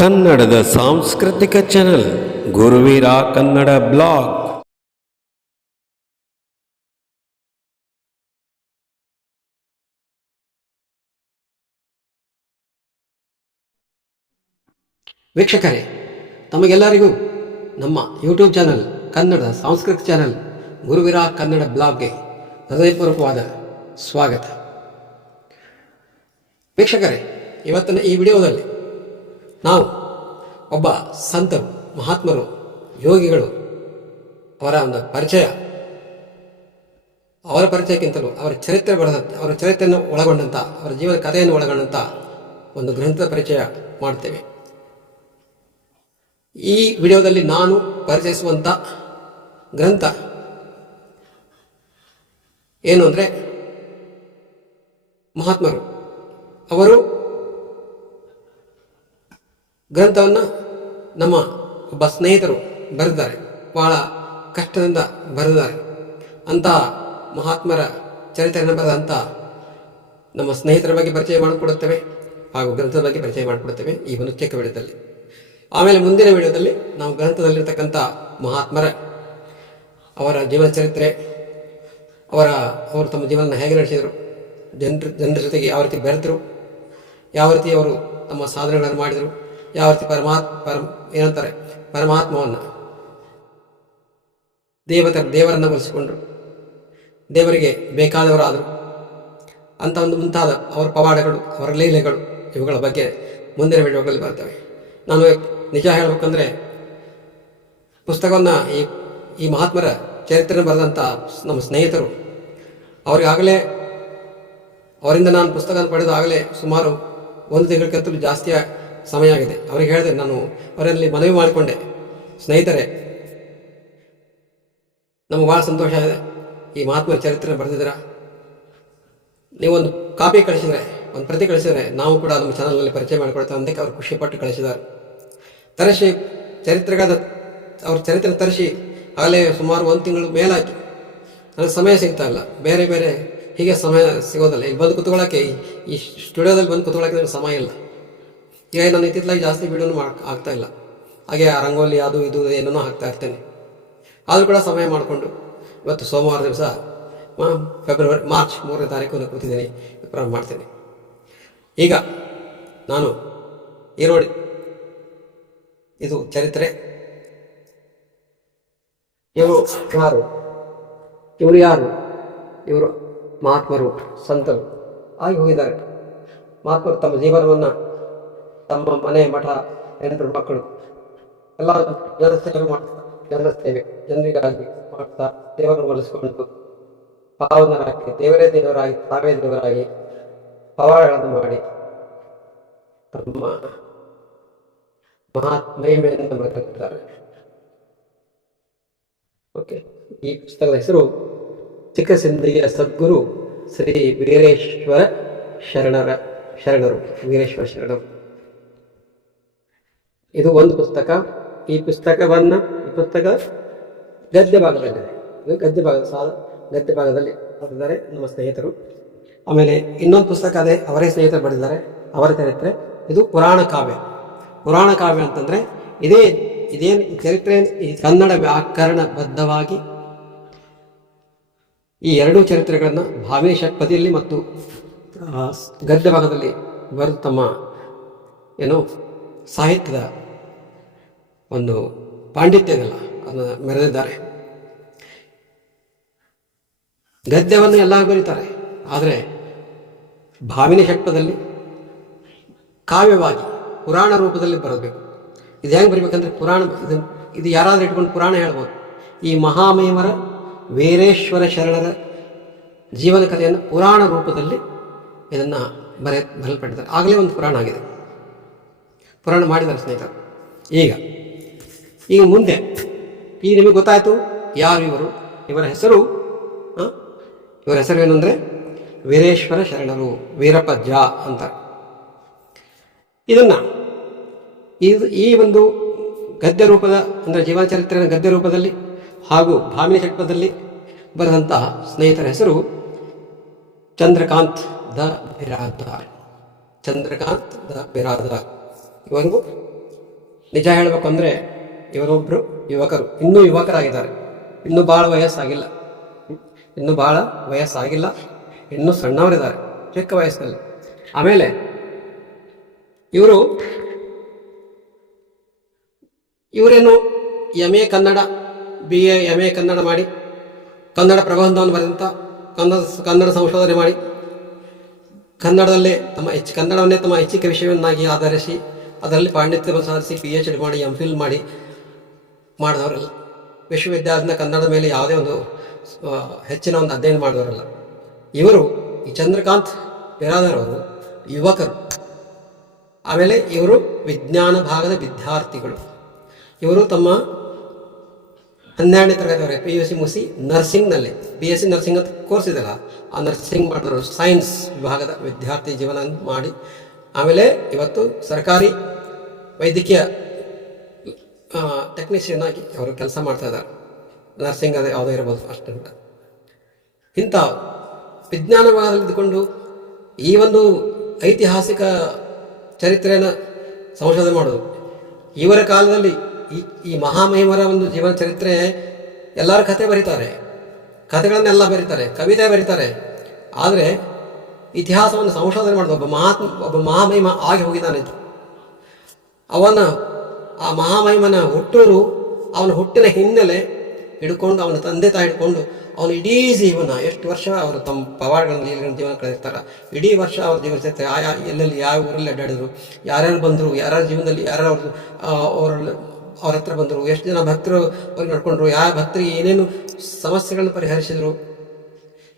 ಕನ್ನಡದ ಸಾಂಸ್ಕೃತಿಕ channel Guruveera Kannada blog. ವೀಕ್ಷಕರೇ, ತಮಗೆಲ್ಲರಿಗೂ ನಮ್ಮ ಯೂಟ್ಯೂಬ್ ಚಾನಲ್ ಕನ್ನಡದ ಸಾಂಸ್ಕೃತಿಕ ಚಾನಲ್ ಗುರುವೀರ ಕನ್ನಡ ಬ್ಲಾಗ್ಗೆ ಹೃದಯಪೂರ್ವಕವಾದ ಸ್ವಾಗತ. ವೀಕ್ಷಕರೇ, ಇವತ್ತಿನ ಈ ವಿಡಿಯೋದಲ್ಲಿ ನಾವು ಒಬ್ಬ ಸಂತರು, ಮಹಾತ್ಮರು, ಯೋಗಿಗಳು ಅವರ ಒಂದು ಪರಿಚಯ, ಅವರ ಪರಿಚಯಕ್ಕಿಂತಲೂ ಅವರ ಚರಿತ್ರೆ ಬರೆದಂಥ, ಅವರ ಚರಿತ್ರೆಯನ್ನು ಒಳಗೊಂಡಂಥ, ಅವರ ಜೀವನ ಕಥೆಯನ್ನು ಒಳಗೊಂಡಂಥ ಒಂದು ಗ್ರಂಥದ ಪರಿಚಯ ಮಾಡ್ತೇವೆ. ಈ ವಿಡಿಯೋದಲ್ಲಿ ನಾನು ಪರಿಚಯಿಸುವಂಥ ಗ್ರಂಥ ಏನು ಅಂದರೆ, ಮಹಾತ್ಮರು ಅವರು ಗ್ರಂಥವನ್ನು ನಮ್ಮ ಒಬ್ಬ ಸ್ನೇಹಿತರು ಬರೆದಿದ್ದಾರೆ. ಬಹಳ ಕಷ್ಟದಿಂದ ಬರೆದಿದ್ದಾರೆ. ಅಂತಹ ಮಹಾತ್ಮರ ಚರಿತ್ರೆಯನ್ನು ಬರೆದಂಥ ನಮ್ಮ ಸ್ನೇಹಿತರ ಬಗ್ಗೆ ಪರಿಚಯ ಮಾಡಿಕೊಡುತ್ತೇವೆ ಹಾಗೂ ಗ್ರಂಥದ ಬಗ್ಗೆ ಪರಿಚಯ ಮಾಡಿಕೊಡುತ್ತೇವೆ ಈ ಒಂದು ಚಿಕ್ಕ ವಿಡಿಯೋದಲ್ಲಿ. ಆಮೇಲೆ ಮುಂದಿನ ವಿಡಿಯೋದಲ್ಲಿ ನಾವು ಗ್ರಂಥದಲ್ಲಿರ್ತಕ್ಕಂಥ ಮಹಾತ್ಮರ ಅವರ ಜೀವನ ಚರಿತ್ರೆ, ಅವರು ತಮ್ಮ ಜೀವನ ಹೇಗೆ ನಡೆಸಿದರು, ಜನರ ಜೊತೆಗೆ ಯಾವ ರೀತಿ ಬೆರೆತರು, ಯಾವ ರೀತಿ ಅವರು ತಮ್ಮ ಸಾಧನೆಗಳನ್ನು ಮಾಡಿದರು, ಯಾವ ರೀತಿ ಪರಮಾತ್ಮವನ್ನು ದೇವರನ್ನು ಒಲಿಸಿಕೊಂಡ್ರು, ದೇವರಿಗೆ ಬೇಕಾದವರಾದರು ಅಂತ ಒಂದು ಮುಂತಾದ ಅವರ ಪವಾಡಗಳು, ಅವರ ಲೀಲೆಗಳು, ಇವುಗಳ ಬಗ್ಗೆ ಮುಂದಿನ ವಿಡಿಯೋಗಳಲ್ಲಿ ಬರ್ತವೆ. ನಾನು ನಿಜ ಹೇಳಬೇಕಂದ್ರೆ, ಪುಸ್ತಕವನ್ನು ಈ ಮಹಾತ್ಮರ ಚರಿತ್ರೆ ಬರೆದಂಥ ನಮ್ಮ ಸ್ನೇಹಿತರು, ಅವರಿಗಾಗಲೇ ಅವರಿಂದ ನಾನು ಪುಸ್ತಕ ಪಡೆದು ಆಗಲೇ ಸುಮಾರು 1 ತಿಂಗಳಿಗಿಂತಲೂ ಜಾಸ್ತಿಯ ಸಮಯ ಆಗಿದೆ. ಅವರಿಗೆ ಹೇಳಿದೆ, ನಾನು ಅವರಲ್ಲಿ ಮನವಿ ಮಾಡಿಕೊಂಡೆ, ಸ್ನೇಹಿತರೆ, ನಮಗೆ ಭಾಳ ಸಂತೋಷ ಇದೆ, ಈ ಮಹಾತ್ಮರ ಚರಿತ್ರೆ ಬರೆದಿದ್ದೀರಾ, ನೀವೊಂದು ಕಾಪಿ ಕಳಿಸಿದರೆ, ಒಂದು ಪ್ರತಿ ಕಳಿಸಿದರೆ ನಾವು ಕೂಡ ನಮ್ಮ ಚಾನಲ್ನಲ್ಲಿ ಪರಿಚಯ ಮಾಡಿಕೊಡ್ತೇವೆ ಅಂತ ಅವರು ಖುಷಿಪಟ್ಟು ಕಳಿಸಿದ್ದಾರೆ. ತರಿಸಿ ಅವ್ರ ಚರಿತ್ರೆ ತರಿಸಿ ಆಗಲೇ ಸುಮಾರು 1 ತಿಂಗಳು ಮೇಲಾಯಿತು. ನನಗೆ ಸಮಯ ಸಿಗ್ತಾ ಇಲ್ಲ, ಬೇರೆ ಬೇರೆ ಹೀಗೆ ಸಮಯ ಸಿಗೋದಿಲ್ಲ. ಇಲ್ಲಿ ಬಂದು ಕೂತ್ಕೊಳ್ಳೋಕ್ಕೆ, ಈ ಸ್ಟುಡಿಯೋದಲ್ಲಿ ಬಂದು ಕೂತ್ಕೊಳ್ಳೋಕೆ ನನಗೆ ಸಮಯ ಇಲ್ಲ. ಈಗ ನಾನು ಇತ್ತಿತ್ತಲಾಗಿ ಜಾಸ್ತಿ ವಿಡಿಯೋನು ಆಗ್ತಾ ಇಲ್ಲ. ಹಾಗೆ ರಂಗೋಲಿ ಅದು ಇದು ಏನೋ ಹಾಕ್ತಾ ಇರ್ತೇನೆ. ಆದರೂ ಕೂಡ ಸಮಯ ಮಾಡಿಕೊಂಡು ಇವತ್ತು ಸೋಮವಾರ ದಿವಸ ಮಾರ್ಚ್ 3ನೇ ತಾರೀಕು ಕೂತಿದ್ದೀನಿ, ಪ್ರಾರಂಭ ಮಾಡ್ತೇನೆ. ಈಗ ನಾನು ನೋಡಿ, ಇದು ಚರಿತ್ರೆ. ಇವರು ಯಾರು? ಇವರು ಮಹಾತ್ಮರು, ಸಂತರು ಆಗಿ ಹೋಗಿದ್ದಾರೆ. ಮಹಾತ್ಮರು ತಮ್ಮ ಜೀವನವನ್ನು ತಮ್ಮ ಮನೆ, ಮಠ, ಹೆಂಡರು, ಮಕ್ಕಳು ಎಲ್ಲ ಜನಸೇವೆ ಮಾಡ್ತಾರೆ. ಜನರಿಗಾಗಿ ಮಾಡ್ತಾ ದೇವರನ್ನು ಒಲಿಸಿಕೊಂಡು ಪಾವನರಾಗಿ, ದೇವರೇ ದೇವರಾಗಿ, ತಾವೇ ದೇವರಾಗಿ ಪವಾಡಗಳನ್ನು ಮಾಡಿ ತಮ್ಮ ಮಹಿಮೆಯನ್ನು ಬರೆದಿದ್ದಾರೆ. ಓಕೆ, ಈ ಪುಸ್ತಕದ ಹೆಸರು ಚಿಕ್ಕಸಿಂಧಿಯ ಸದ್ಗುರು ಶ್ರೀ ವೀರೇಶ್ವರ ಶರಣರು. ಇದು ಒಂದು ಪುಸ್ತಕ. ಈ ಪುಸ್ತಕ ಗದ್ಯ ಭಾಗದಲ್ಲಿದೆ. ಇದು ಗದ್ಯ ಭಾಗದಲ್ಲಿ ಬರೆದಿದ್ದಾರೆ ನಮ್ಮ ಸ್ನೇಹಿತರು. ಆಮೇಲೆ ಇನ್ನೊಂದು ಪುಸ್ತಕ ಅದೇ ಅವರೇ ಸ್ನೇಹಿತರು ಬರೆದಿದ್ದಾರೆ, ಅವರ ಚರಿತ್ರೆ. ಇದು ಪುರಾಣ ಕಾವ್ಯ ಅಂತಂದರೆ ಇದೇನು ಚರಿತ್ರೆ, ಈ ಕನ್ನಡ ವ್ಯಾಕರಣಬದ್ಧವಾಗಿ ಈ ಎರಡೂ ಚರಿತ್ರೆಗಳನ್ನು ಭಾವಿನಿ ಷಟ್ಪದಿಯಲ್ಲಿ ಮತ್ತು ಗದ್ಯ ಭಾಗದಲ್ಲಿ ಬರೆದು ತಮ್ಮ ಸಾಹಿತ್ಯದ ಒಂದು ಪಾಂಡಿತ್ಯ ಇದೆಲ್ಲ ಅದನ್ನು ಮೆರೆದಿದ್ದಾರೆ. ಗದ್ಯವನ್ನು ಎಲ್ಲರೂ ಬರೀತಾರೆ, ಆದರೆ ಭಾವಿನಿ ಷಟ್ಪದಲ್ಲಿ ಕಾವ್ಯವಾಗಿ ಪುರಾಣ ರೂಪದಲ್ಲಿ ಬರಬೇಕು. ಇದು ಹೆಂಗೆ ಬರೀಬೇಕಂದ್ರೆ, ಇದು ಯಾರಾದರೂ ಇಟ್ಕೊಂಡು ಪುರಾಣ ಹೇಳ್ಬೋದು. ಈ ಮಹಾಮಹಿಮರ ವೀರೇಶ್ವರ ಶರಣರ ಜೀವನ ಕಥೆಯನ್ನು ಪುರಾಣ ರೂಪದಲ್ಲಿ ಇದನ್ನು ಬರೆಯಲ್ಪಟ್ಟಿದ್ದಾರೆ. ಆಗಲೇ ಒಂದು ಪುರಾಣ ಆಗಿದೆ, ಪುರಾಣ ಮಾಡಿದ್ದಾರೆ ಸ್ನೇಹಿತರು. ಈಗ ಮುಂದೆ ನಿಮಗೆ ಗೊತ್ತಾಯಿತು ಯಾರು ಇವರು. ಇವರ ಹೆಸರು ಏನು ಅಂದರೆ ವೀರೇಶ್ವರ ಶರಣರು, ವೀರಪ್ಪಜ್ಜ ಅಂತ. ಈ ಒಂದು ಗದ್ಯ ರೂಪದ ಅಂದರೆ ಜೀವನ ಚರಿತ್ರೆಯ ಗದ್ಯ ರೂಪದಲ್ಲಿ ಹಾಗೂ ಭಾಮಿನಿ ಷಟ್ಪದಲ್ಲಿ ಬರೆದಂತಹ ಸ್ನೇಹಿತರ ಹೆಸರು ಚಂದ್ರಕಾಂತ್ ದ ಬಿರಾದಾರ್. ಇವರಿಗೂ ನಿಜ ಹೇಳಬೇಕು ಅಂದರೆ ಇವರೊಬ್ಬರು ಯುವಕರು, ಇನ್ನೂ ಯುವಕರಾಗಿದ್ದಾರೆ, ಇನ್ನೂ ಭಾಳ ವಯಸ್ಸಾಗಿಲ್ಲ, ಇನ್ನೂ ಸಣ್ಣವರಿದ್ದಾರೆ, ಚಿಕ್ಕ ವಯಸ್ಸಿನಲ್ಲಿ. ಆಮೇಲೆ ಇವರೇನು MA Kannada, BA MA Kannada ಮಾಡಿ, ಕನ್ನಡ ಪ್ರಬಂಧವನ್ನು ಬರೆದಂಥ, ಕನ್ನಡ ಸಂಶೋಧನೆ ಮಾಡಿ, ಕನ್ನಡದಲ್ಲೇ ಕನ್ನಡವನ್ನೇ ತಮ್ಮ ಐಚ್ಛಿಕ ವಿಷಯವನ್ನಾಗಿ ಆಧರಿಸಿ ಅದರಲ್ಲಿ ಪಾಂಡಿತ್ಯವನ್ನು ಸಾಧಿಸಿ PhD ಮಾಡಿ MPhil ಮಾಡಿದವರಲ್ಲ. ವಿಶ್ವವಿದ್ಯಾಲಯದಿಂದ ಕನ್ನಡದ ಮೇಲೆ ಯಾವುದೇ ಒಂದು ಹೆಚ್ಚಿನ ಒಂದು ಅಧ್ಯಯನ ಮಾಡಿದವರಲ್ಲ. ಇವರು ಈ ಚಂದ್ರಕಾಂತ್ ಬಿರಾದರ್ ಅವರು ಯುವಕರು. ಆಮೇಲೆ ಇವರು ವಿಜ್ಞಾನ ಭಾಗದ ವಿದ್ಯಾರ್ಥಿಗಳು. ಇವರು ತಮ್ಮ 12ನೇ ತರಗತಿವರೆಗೆ PUC ಮುಗಿಸಿ ನರ್ಸಿಂಗ್ನಲ್ಲಿ BSc ನರ್ಸಿಂಗ್ ಅಂತ ಕೋರ್ಸ್ ಇದೆಯಲ್ಲ, ಆ ನರ್ಸಿಂಗ್ ಮಾಡಿದ್ರು, ಸೈನ್ಸ್ ವಿಭಾಗದ ವಿದ್ಯಾರ್ಥಿ ಜೀವನ ಮಾಡಿ ಆಮೇಲೆ ಇವತ್ತು ಸರ್ಕಾರಿ ವೈದ್ಯಕೀಯ ಟೆಕ್ನಿಷಿಯನ್ ಆಗಿ ಅವರು ಕೆಲಸ ಮಾಡ್ತಾ ಇದ್ದಾರೆ. ನರ್ಸಿಂಗ್ ಅದೇ ಯಾವುದೋ ಇರ್ಬೋದು ಅಷ್ಟಂತ. ಇಂಥ ವಿಜ್ಞಾನ ಭಾಗದಲ್ಲಿ ಇದ್ದುಕೊಂಡು ಈ ಒಂದು ಐತಿಹಾಸಿಕ ಚರಿತ್ರೆಯನ್ನು ಸಂಶೋಧನೆ ಮಾಡೋದು, ಇವರ ಕಾಲದಲ್ಲಿ ಈ ಮಹಾಮಹಿಮರ ಒಂದು ಜೀವನ ಚರಿತ್ರೆ, ಎಲ್ಲರ ಕಥೆ ಬರೀತಾರೆ, ಕಥೆಗಳನ್ನೆಲ್ಲ ಬರೀತಾರೆ, ಕವಿತೆ ಬರೀತಾರೆ. ಆದರೆ ಇತಿಹಾಸವನ್ನು ಸಂಶೋಧನೆ ಮಾಡೋದು ಒಬ್ಬ ಮಹಾಮಹಿಮ ಆಗಿ ಹೋಗಿದ್ದಾನೆ. ಆ ಮಹಾಮಹಿಮನ ಹುಟ್ಟೂರು, ಅವನ ಹುಟ್ಟಿನ ಹಿನ್ನೆಲೆ ಹಿಡ್ಕೊಂಡು, ಅವನ ತಂದೆ ತಾಯಿ ಹಿಡ್ಕೊಂಡು, ಅವನು ಇಡೀ ಜೀವನ ಎಷ್ಟು ವರ್ಷ ಅವರು ತಮ್ಮ ಪವಾಡಗಳಲ್ಲಿ ಜೀವನ ಕಳೆದಿರ್ತಾರೆ. ಇಡೀ ವರ್ಷ ಅವ್ರ ಜೀವನ ಚರಿತ್ರೆ, ಎಲ್ಲೆಲ್ಲಿ ಯಾವ ಊರಲ್ಲಿ ಅಡ್ಡಾಡಿದ್ರು, ಯಾರ್ಯಾರು ಬಂದರು, ಯಾರ್ಯಾರ ಜೀವನದಲ್ಲಿ ಯಾರ್ಯಾರು ಅವ್ರ ಹತ್ರ ಬಂದರು, ಎಷ್ಟು ಜನ ಭಕ್ತರು ಅವ್ರಿಗೆ ನಡ್ಕೊಂಡ್ರು, ಯಾವ ಭಕ್ತರಿಗೆ ಏನೇನು ಸಮಸ್ಯೆಗಳನ್ನು ಪರಿಹರಿಸಿದರು,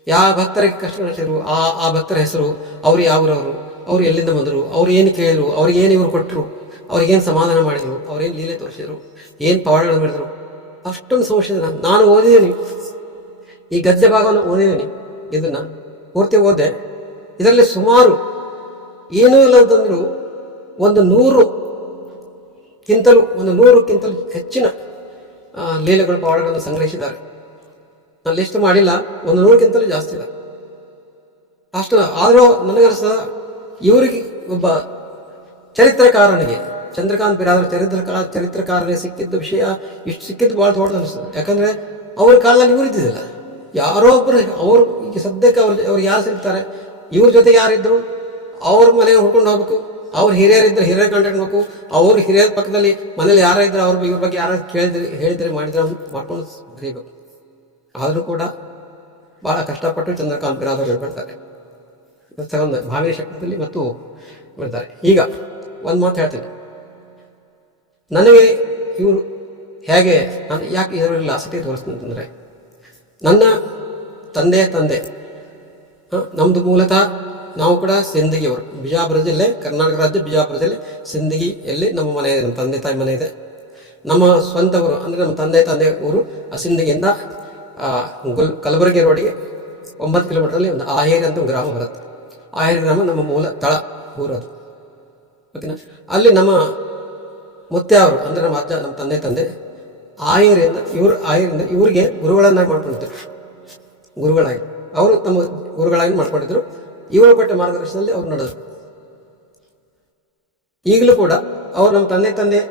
ಯಾವ ಭಕ್ತರಿಗೆ ಕಷ್ಟ ನಡೆಸಿದ್ರು, ಆ ಭಕ್ತರ ಹೆಸರು, ಅವ್ರು ಯಾವ್ರವರು, ಅವ್ರು ಎಲ್ಲಿಂದ ಬಂದರು, ಅವ್ರು ಏನು ಕೇಳಿದ್ರು, ಅವ್ರಿಗೇನು ಇವರು ಕೊಟ್ಟರು, ಅವ್ರಿಗೇನು ಸಮಾಧಾನ ಮಾಡಿದರು, ಅವ್ರೇನು ಲೀಲೆ ತೋರಿಸಿದ್ರು, ಏನು ಪವಾಡಗಳನ್ನು ಮಾಡಿದ್ರು, ಅಷ್ಟೊಂದು ಸಂಶೋಧನೆ ನಾನು ಓದಿದ್ದೀನಿ. ಈ ಗದ್ಯ ಭಾಗವನ್ನು ಓದಿದ್ದೀನಿ, ಇದನ್ನು ಪೂರ್ತಿ ಓದಿದೆ. ಇದರಲ್ಲಿ ಸುಮಾರು ಏನೂ ಇಲ್ಲ ಅಂತಂದರೂ ಒಂದು 100 ಕ್ಕಿಂತಲೂ ಹೆಚ್ಚಿನ ಲೀಲೆಗಳು, ಪವಾಡಗಳನ್ನು ಸಂಗ್ರಹಿಸಿದ್ದಾರೆ. ನಾನು ಲಿಸ್ಟ್ ಮಾಡಿಲ್ಲ, ಒಂದು 100ಕ್ಕಿಂತಲೂ ಜಾಸ್ತಿ ಇದೆ ಅಷ್ಟು. ಆದರೂ ನನಗನ್ನಿಸ್ತದ ಇವರಿಗೆ ಒಬ್ಬ ಚರಿತ್ರಕಾರನಿಗೆ, ಚಂದ್ರಕಾಂತ್ ಬಿರಾದರ್ ಚರಿತ್ರಕಾರನಿಗೆ ಸಿಕ್ಕಿದ್ದ ವಿಷಯ ಇಷ್ಟು ಸಿಕ್ಕಿದ್ದು ಭಾಳ ದೊಡ್ಡದು ಅನಿಸ್ತದೆ. ಯಾಕಂದರೆ ಅವ್ರ ಕಾಲದಲ್ಲಿ ಇವರು ಇದ್ದಿದ್ದಿಲ್ಲ, ಯಾರೋ ಒಬ್ಬರು ಅವರು ಈಗ ಸದ್ಯಕ್ಕೆ ಅವ್ರು ಯಾರು ಸಿಗ್ತಾರೆ, ಇವ್ರ ಜೊತೆಗೆ ಯಾರಿದ್ರು ಅವ್ರ ಮನೆಗೆ ಹುಡ್ಕೊಂಡು ಹೋಗ್ಬೇಕು, ಅವ್ರು ಹಿರಿಯರಿದ್ದರೆ ಹಿರಿಯರ ಕಾಂಟ್ಯಾಕ್ಟ್ ಮಾಡಬೇಕು, ಅವ್ರ ಹಿರಿಯರ ಪಕ್ಕದಲ್ಲಿ ಮನೇಲಿ ಯಾರ ಇದ್ರೆ ಇವ್ರ ಬಗ್ಗೆ ಯಾರು ಹೇಳಿದ್ರೆ ಮಾಡಿದ್ರೆ ಮಾಡ್ಕೊಂಡು ಬರೀಬೇಕು. ಆದರೂ ಕೂಡ ಭಾಳ ಕಷ್ಟಪಟ್ಟು ಚಂದ್ರಕಾಂತ್ ಬಿರಾದರ್ ಹೇಳ್ಬಿಡ್ತಾರೆ, ಒಂದು ಭಾವನೆ ಶಕ್ತಿಯಲ್ಲಿ ಮತ್ತು ಬರ್ತಾರೆ. ಈಗ ಒಂದು ಮಾತು ಹೇಳ್ತೀನಿ, ನನಗೆ ಇವರು ಹೇಗೆ, ನಾನು ಯಾಕೆ ಇದರಲ್ಲಿ ಆಸಕ್ತಿ ತೋರಿಸ್ತೀನಿ ಅಂತಂದರೆ, ನನ್ನ ತಂದೆ ನಮ್ಮದು ಮೂಲತಃ ನಾವು ಕೂಡ ಸಿಂದಗಿಯವರು, ಬಿಜಾಪುರ ಜಿಲ್ಲೆ, ಕರ್ನಾಟಕ ರಾಜ್ಯ ಬಿಜಾಪುರ ಜಿಲ್ಲೆ ಸಿಂದಗಿಯಲ್ಲಿ ನಮ್ಮ ಮನೆ ಇದೆ, ನಮ್ಮ ತಂದೆ ತಾಯಿ ಮನೆ ಇದೆ. ನಮ್ಮ ಸ್ವಂತ ಊರು ಅಂದರೆ ನಮ್ಮ ತಂದೆ ಊರು ಆ ಸಿಂದಗಿಯಿಂದ ಕಲಬುರಗಿ ರೋಡಿಗೆ 9 ಕಿಲೋಮೀಟ್ರಲ್ಲಿ ಒಂದು ಆಹೇರಿ ಅಂತ ಒಂದು ಗ್ರಾಮ ಬರುತ್ತೆ. ಆಹೇರಿ ಗ್ರಾಮ ನಮ್ಮ ಮೂಲ ತಳ ಊರದು, ಓಕೆನಾ. ಅಲ್ಲಿ ನಮ್ಮ ಮುತ್ತೆ ಅವರು ಅಂದರೆ ನಮ್ಮ ಅಜ್ಜ, ನಮ್ಮ ತಂದೆ ಆಹೇರಿಯಿಂದ ಇವರಿಗೆ ಗುರುಗಳನ್ನಾಗಿ ಮಾಡ್ಕೊಂಡಿದ್ರು. ಗುರುಗಳಾಗಿ ಅವರು ತಮ್ಮ ಗುರುಗಳಾಗಿ ಮಾಡ್ಕೊಂಡಿದ್ರು. ಇವರು ಕೊಟ್ಟ ಮಾರ್ಗದರ್ಶನದಲ್ಲಿ ಅವ್ರು ನಡೆದರು. ಈಗಲೂ ಕೂಡ ಅವರು ನಮ್ಮ ತಂದೆ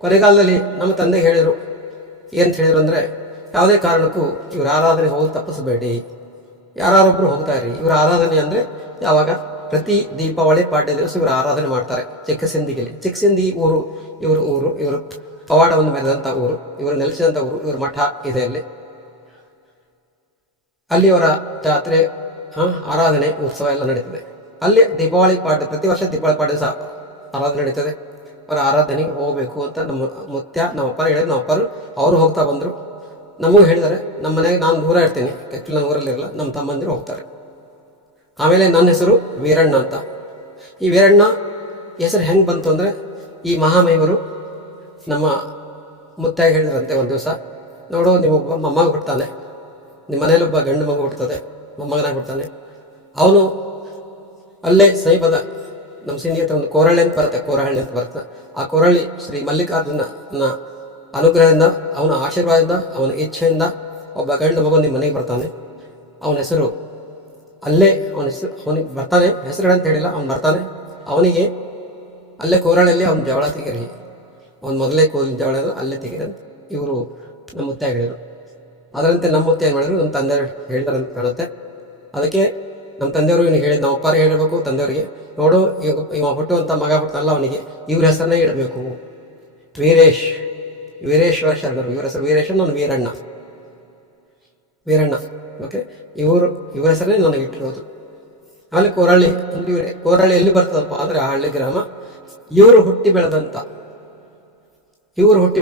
ಕೊನೆಗಾಲದಲ್ಲಿ ನಮ್ಮ ತಂದೆಗೆ ಹೇಳಿದರು, ಏನಂತ ಹೇಳಿದ್ರು ಅಂದರೆ, ಯಾವುದೇ ಕಾರಣಕ್ಕೂ ಇವ್ರ ಆರಾಧನೆ ಹೋಗಿ ತಪ್ಪಿಸಬೇಡಿ, ಯಾರೊಬ್ಬರು ಹೋಗ್ತಾ ಇರಿ. ಇವರ ಆರಾಧನೆ ಅಂದರೆ ಯಾವಾಗ ಪ್ರತಿ ದೀಪಾವಳಿ ಪಾಡ್ಯ ದಿವಸ ಇವರು ಆರಾಧನೆ ಮಾಡ್ತಾರೆ. ಚಿಕ್ಕಸಿಂದಿಗೆ ಊರು, ಇವರು ಪವಾಡವನ್ನು ಮೆರೆದಂಥ ಊರು, ಇವರು ನೆಲೆಸಿದಂಥ ಊರು, ಇವ್ರ ಮಠ ಇದೆ ಅಲ್ಲಿ ಅವರ ಜಾತ್ರೆ, ಆರಾಧನೆ, ಉತ್ಸವ ಎಲ್ಲ ನಡೀತದೆ. ಅಲ್ಲಿ ದೀಪಾವಳಿ ಪಾಡ್ಯ, ಪ್ರತಿ ವರ್ಷ ದೀಪಾವಳಿ ಪಾಡ್ಯ ದಿವಸ ಆರಾಧನೆ ನಡೀತದೆ. ಅವರ ಆರಾಧನೆಗೆ ಹೋಗಬೇಕು ಅಂತ ನಮ್ಮ ಅಪ್ಪರು ಹೇಳಿದ್ರು. ನಮ್ಮ ಅಪ್ಪರು ಅವರು ಹೋಗ್ತಾ ಬಂದರು, ನಮಗೂ ಹೇಳಿದ್ದಾರೆ. ನಮ್ಮ ಮನೆಗೆ ನಾನು ದೂರ ಇರ್ತೀನಿ, ಆ್ಯಕ್ಚುಲಿ ನಾನು ಊರಲ್ಲಿರಲ್ಲ, ನಮ್ಮ ತಮ್ಮಂದಿರು ಹೋಗ್ತಾರೆ. ಆಮೇಲೆ ನನ್ನ ಹೆಸರು ವೀರಣ್ಣ ಅಂತ. ಈ ವೀರಣ್ಣ ಹೆಸರು ಹೆಂಗೆ ಬಂತು ಅಂದರೆ, ಈ ಮಹಾಮಹಿಮರು ನಮ್ಮ ಮುತ್ತಾಗಿ ಹೇಳಿದ್ರಂತೆ ಒಂದು ದಿವಸ, ನೋಡು ನಿಮ್ಮೊಬ್ಬ ಮೊಮ್ಮಗ ಹುಡ್ತಾನೆ, ನಿಮ್ಮ ಮನೇಲಿ ಒಬ್ಬ ಗಂಡು ಮಗು ಹುಡ್ತದೆ, ಮೊಮ್ಮಗನಾಗಿ ಹುಡ್ತಾನೆ. ಅವನು ಅಲ್ಲೇ ಸಮೀಪದ ನಮ್ಮ ಸಿಂಧಿಗೆ ಒಂದು ಕೋರಹಳ್ಳಿ ಅಂತ ಬರುತ್ತೆ. ಆ ಕೋರಹಳ್ಳಿ ಶ್ರೀ ಮಲ್ಲಿಕಾರ್ಜುನನ ಅನುಗ್ರಹದಿಂದ, ಅವನ ಆಶೀರ್ವಾದದಿಂದ, ಅವನ ಇಚ್ಛೆಯಿಂದ ಒಬ್ಬ ಗಂಡು ಮಗು ನಿಮ್ಮ ಮನೆಗೆ ಬರ್ತಾನೆ. ಅವನ ಹೆಸರು ಅವನಿಗೆ ಬರ್ತಾನೆ, ಹೆಸರುಗಳಂತ ಹೇಳಿಲ್ಲ, ಅವನು ಬರ್ತಾನೆ. ಅವನಿಗೆ ಅಲ್ಲೇ ಕೋರಹಳ್ಳಿಯಲ್ಲಿ ಅವನ ಜವಳ ತೆಗೀರಿ, ಅವ್ನು ಮೊದಲೇ ಕೂದಲು ಜವಳದು ಅಲ್ಲೇ ತೆಗೆದಂತ ಇವರು ನಮ್ಮ ಮುತ್ತೆ ಹೇಳಿದರು. ಅದರಂತೆ ನಮ್ಮ ಮುತ್ತೆ ಏನು ಮಾಡಿದ್ರು, ನಮ್ಮ ತಂದೆಯವರು ಹೇಳ್ತಾರಂತ ಕಾಣುತ್ತೆ. ಅದಕ್ಕೆ ನಮ್ಮ ತಂದೆಯವರು ಇವನಿಗೆ ಹೇಳಿದ, ನಮ್ಮ ಅಪ್ಪಾರು ಹೇಳಬೇಕು ತಂದೆಯವರಿಗೆ, ನೋಡು ಇವ ಹುಟ್ಟುವಂಥ ಮಗ ಹುಟ್ಟಲ್ಲ, ಅವನಿಗೆ ಇವ್ರ ಹೆಸರನ್ನೇ ಇಡಬೇಕು, ವೀರೇಶ್ವರ ಶರಣರು. ಇವರ ಹೆಸರು ವೀರೇಶ್ವರ, ನಾನು ವೀರಣ್ಣ. ಓಕೆ, ಇವ್ರ ಹೆಸರೇ ನನಗೆ ಇಟ್ಟಿರೋದು. ಆಮೇಲೆ ಕೋರಳ್ಳಿ ಎಲ್ಲಿ ಬರ್ತದಪ್ಪ ಅಂದರೆ ಆ ಹಳ್ಳಿ ಗ್ರಾಮ. ಇವರು ಹುಟ್ಟಿ